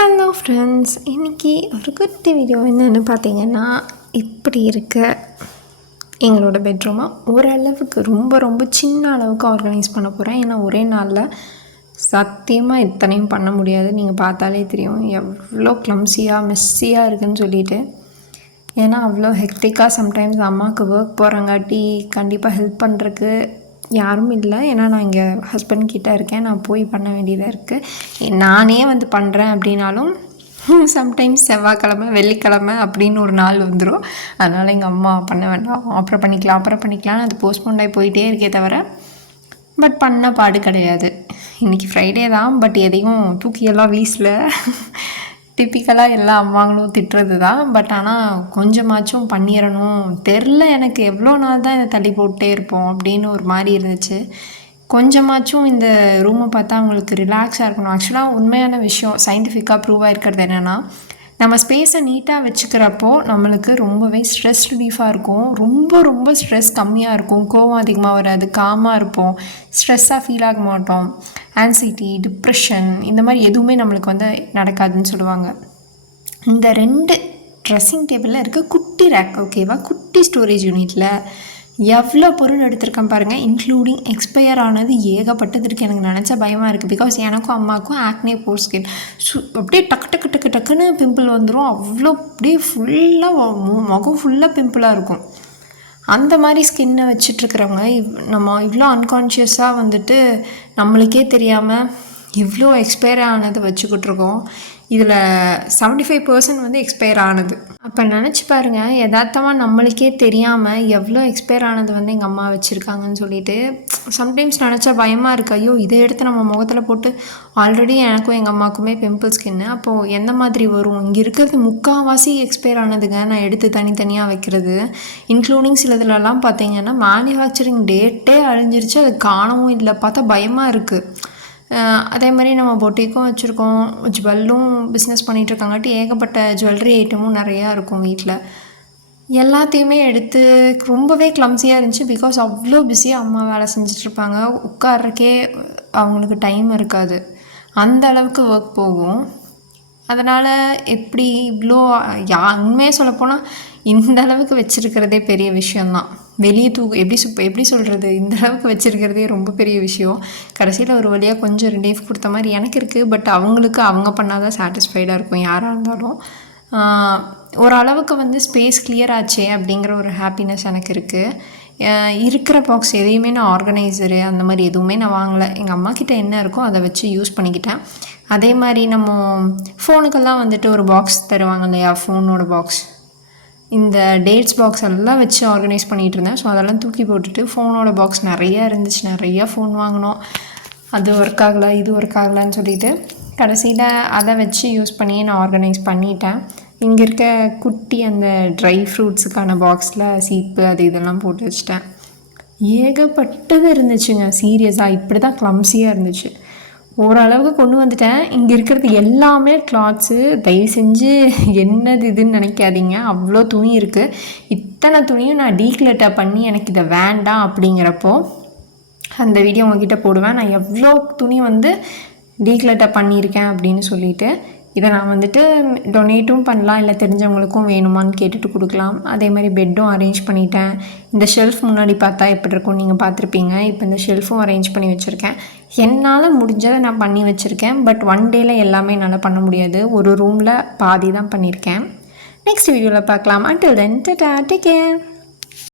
Hello friends, இன்றைக்கி ஒரு குட்டி வீடியோ என்னென்னு பார்த்தீங்கன்னா, இப்படி இருக்க எங்களோட பெட்ரூமை ஓரளவுக்கு ரொம்ப சின்ன அளவுக்கு ஆர்கனைஸ் பண்ண போகிறேன். ஏன்னா ஒரே நாளில் சத்தியமாக இத்தனையும் பண்ண முடியாது. நீங்கள் பார்த்தாலே தெரியும் எவ்வளோ க்ளம்ஸியாக மெஸ்ஸியாக இருக்குதுன்னு சொல்லிட்டு. ஏன்னா அவ்வளோ ஹெக்டிக்காக சம்டைம்ஸ் அம்மாவுக்கு ஒர்க் போகிறங்காட்டி கண்டிப்பாக ஹெல்ப் பண்ணுறதுக்கு யாரும் இல்லை. ஏன்னா நான் இங்கே ஹஸ்பண்ட் கிட்டே இருக்கேன், நான் போய் பண்ண வேண்டியதாக இருக்குது. நானே வந்து பண்ணுறேன் அப்படின்னாலும் சம்டைம்ஸ் செவ்வாய்க்கிழமை வெள்ளிக்கிழமை அப்படின்னு ஒரு நாள் வந்துடும். அதனால் எங்கள் அம்மா பண்ண வேண்டாம், அப்புறம் பண்ணிக்கலாம் அது போஸ்ட்போன் ஆகி போயிட்டே இருக்கே தவிர பட் பண்ண பாடு கிடையாது. இன்றைக்கி ஃப்ரைடே தான், பட் எதையும் தூக்கியெல்லாம் வீசில் டிப்பிக்கலாக எல்லா அம்மாங்களும் திட்டுறது தான். பட் ஆனால் கொஞ்சமாச்சும் பண்ணிடணும். தெரில எனக்கு எவ்வளோ நாள் தான் இதை தள்ளி போட்டே இருப்போம் அப்படின்னு ஒரு மாதிரி இருந்துச்சு. கொஞ்சமாச்சும் இந்த ரூமை பார்த்தா அவங்களுக்கு ரிலாக்ஸாக இருக்கணும். ஆக்சுவலாக உண்மையான விஷயம் சயின்டிஃபிக்காக ப்ரூவ் ஆகிருக்கிறது என்னென்னா, நம்ம ஸ்பேஸை நீட்டாக வச்சுக்கிறப்போ நம்மளுக்கு ரொம்பவே ஸ்ட்ரெஸ் ரிலீஃபாக இருக்கும். ரொம்ப ஸ்ட்ரெஸ் கம்மியாக இருக்கும். கோவம் அதிகமாக வராது, காமாக இருப்போம், ஸ்ட்ரெஸ்ஸாக ஃபீல் ஆக மாட்டோம். ஆன்சைட்டி, டிப்ரெஷன் இந்த மாதிரி எதுவுமே நம்மளுக்கு வந்து நடக்காதுன்னு சொல்லுவாங்க. இந்த 2 ட்ரெஸ்ஸிங் டேபிளில் இருக்க குட்டி ரேக், ஓகேவா, குட்டி ஸ்டோரேஜ் யூனிட்டில் எவ்வளோ பொருள் எடுத்திருக்கேன் பாருங்கள். இன்க்ளூடிங் எக்ஸ்பயர் ஆனது ஏகப்பட்டது இருக்குது. எனக்கு நினச்சா பயமாக இருக்குது. பிகாஸ் எனக்கும் அம்மாவுக்கும் ஆக்னே போர் ஸ்கின். அப்படியே டக்குன்னு பிம்பிள் வந்துடும். அவ்வளோ அப்படியே ஃபுல்லாக முகம் ஃபுல்லாக பிம்பிளாக இருக்கும். அந்த மாதிரி ஸ்கின்னை வச்சிட்ருக்கிறவங்க நம்ம இவ்வளோ அன்கான்ஷியஸாக வந்துட்டு நம்மளுக்கே தெரியாமல் இவ்வளோ எக்ஸ்பயர் ஆனது வச்சுக்கிட்ருக்கோம். இதில் 75% வந்து எக்ஸ்பயர் ஆனது. அப்போ நினச்சி பாருங்கள், யதார்த்தமாக நம்மளுக்கே தெரியாமல் எவ்வளோ எக்ஸ்பயர் ஆனது வந்து எங்கள் அம்மா வச்சுருக்காங்கன்னு சொல்லிட்டு. சம்டைம்ஸ் நினச்சா பயமாக இருக்குது. ஐயோ, இதை எடுத்து நம்ம முகத்தில் போட்டு, ஆல்ரெடி எனக்கும் எங்கள் அம்மாவுக்குமே பிம்பிள் ஸ்கின்னு, அப்போது எந்த மாதிரி வரும். இங்கே இருக்கிறது முக்கால்வாசி எக்ஸ்பயர் ஆனதுங்க நான் எடுத்து தனித்தனியாக வைக்கிறது. இன்க்ளூடிங் சிலதுலலாம் பார்த்தீங்கன்னா மேனுஃபேக்சரிங் டேட்டே அழிஞ்சிருச்சு, அது காணவும் இல்லை. பார்த்தா பயமாக இருக்குது. அதே மாதிரி நம்ம பொட்டிக்கும் வச்சுருக்கோம், ஜுவல்லும் பிஸ்னஸ் பண்ணிகிட்ருக்காங்காட்டி ஏகப்பட்ட ஜுவல்லரி ஐட்டமும் நிறையா இருக்கும் வீட்டில். எல்லாத்தையுமே எடுத்து ரொம்பவே க்ளம்ஸியாக இருந்துச்சு. பிகாஸ் அவ்வளோ பிஸியாக அம்மா வேலை செஞ்சிட்ருப்பாங்க. உட்கார்றக்கே அவங்களுக்கு டைம் இருக்காது, அந்த அளவுக்கு ஒர்க் போகும். அதனால் எப்படி இவ்வளோ உண்மையாக சொல்லப்போனால் இந்த அளவுக்கு வச்சுருக்கிறதே பெரிய விஷயந்தான். வெளியே எப்படி சொல்கிறது, இந்த அளவுக்கு வச்சுருக்கிறதே ரொம்ப பெரிய விஷயம். கடைசியில் ஒரு வழியாக கொஞ்சம் ரிலீஃப் கொடுத்த மாதிரி எனக்கு இருக்குது. பட் அவங்களுக்கு அவங்க பண்ணால் தான் சாட்டிஸ்ஃபைடாக இருக்கும் யாராக இருந்தாலும். ஓரளவுக்கு வந்து ஸ்பேஸ் கிளியர் ஆச்சே அப்படிங்கிற ஒரு ஹாப்பினஸ் எனக்கு இருக்குது. இருக்கிற பாக்ஸ் எதையுமே நான் ஆர்கனைசரு அந்த மாதிரி எதுவுமே நான் வாங்கலை. எங்கள் அம்மா கிட்டே என்ன இருக்கோ அதை வச்சு யூஸ் பண்ணிக்கிட்டேன். அதே மாதிரி நம்ம ஃபோனுக்கெல்லாம் வந்துட்டு ஒரு பாக்ஸ் தருவாங்க இல்லையா, ஃபோனோட பாக்ஸ், இந்த டேட்ஸ் பாக்ஸ் எல்லாம் வச்சு ஆர்கனைஸ் பண்ணிகிட்டு இருந்தேன். ஸோ அதெல்லாம் தூக்கி போட்டுட்டு ஃபோனோட பாக்ஸ் நிறையா இருந்துச்சு. நிறையா ஃபோன் வாங்கினோம். அது ஒர்க் ஆகலை, இது ஒர்க் ஆகலைன்னு சொல்லிட்டு கடைசியில் அதை வச்சு யூஸ் பண்ணி நான் ஆர்கனைஸ் பண்ணிட்டேன். இங்கே இருக்க குட்டி அந்த ட்ரை ஃப்ரூட்ஸுக்கான பாக்ஸில் சீப்பு அது இதெல்லாம் போட்டு வச்சிட்டேன். ஏகப்பட்டது இருந்துச்சுங்க. சீரியஸாக இப்படி தான் க்ளம்ஸியாக இருந்துச்சு. ஓரளவுக்கு கொண்டு வந்துட்டேன். இங்கே இருக்கிறது எல்லாமே கிளாத்ஸு. தயவு செஞ்சு என்னது இதுன்னு நினைக்காதீங்க, அவ்வளோ துணி இருக்குது. இத்தனை துணியும் நான் டீக்ளட்டர் பண்ணி எனக்கு இதை வேண்டாம் அப்படிங்கிறப்போ அந்த வீடியோ உங்ககிட்ட போடுவேன். நான் எவ்வளோ துணி வந்து டீக்ளட்டர் பண்ணியிருக்கேன் அப்படின்னு சொல்லிட்டு. இதை நான் வந்துட்டு டொனேட்டும் பண்ணலாம், இல்லை தெரிஞ்சவங்களுக்கும் வேணுமான்னு கேட்டுட்டு கொடுக்கலாம். அதே மாதிரி பெட்டும் அரேஞ்ச் பண்ணிட்டேன். இந்த ஷெல்ஃப் முன்னாடி பார்த்தா எப்படி இருக்கும் நீங்கள் பார்த்துருப்பீங்க. இப்போ இந்த ஷெல்ஃபும் அரேஞ்ச் பண்ணி வச்சுருக்கேன். என்னால் முடிஞ்சதை நான் பண்ணி வச்சுருக்கேன். பட் 1 டேயில் எல்லாமே என்னால் பண்ண முடியாது. ஒரு ரூமில் பாதி தான் பண்ணியிருக்கேன். நெக்ஸ்ட் வீடியோவில் பார்க்கலாம். until then, ta-ta, take care.